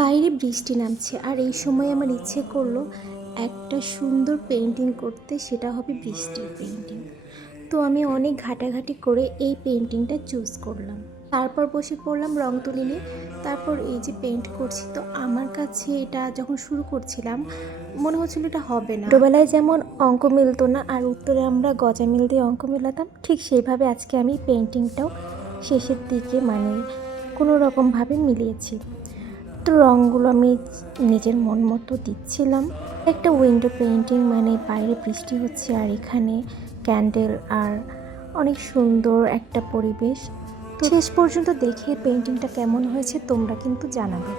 বাইরে বৃষ্টি নামছে আর এই সময় আমার ইচ্ছে করলো একটা সুন্দর পেন্টিং করতে, সেটা হবে বৃষ্টির পেন্টিং। তো আমি অনেক ঘাটাঘাটি করে এই পেন্টিংটা চুজ করলাম। তারপর বসে পড়লাম রং তুলি নিয়ে। তারপর এই যে পেন্ট করছি, তো আমার কাছে এটা যখন শুরু করছিলাম মনে হচ্ছিল এটা হবে না। ছোটোবেলায় যেমন অঙ্ক মিলতো না আর উত্তরে আমরা গজামিল দিয়ে অঙ্ক মেলাতাম, ঠিক সেইভাবে আজকে আমি পেন্টিংটাও শেষের দিকে কোনো রকমভাবে মিলিয়েছি। তো রঙগুলো আমি নিজের মন মতো দিচ্ছিলাম। একটা উইন্ডো পেইন্টিং, বাইরে বৃষ্টি হচ্ছে আর এখানে ক্যান্ডেল আর অনেক সুন্দর একটা পরিবেশ। তো শেষ পর্যন্ত দেখে পেইন্টিংটা কেমন হয়েছে তোমরা কিন্তু জানাবে।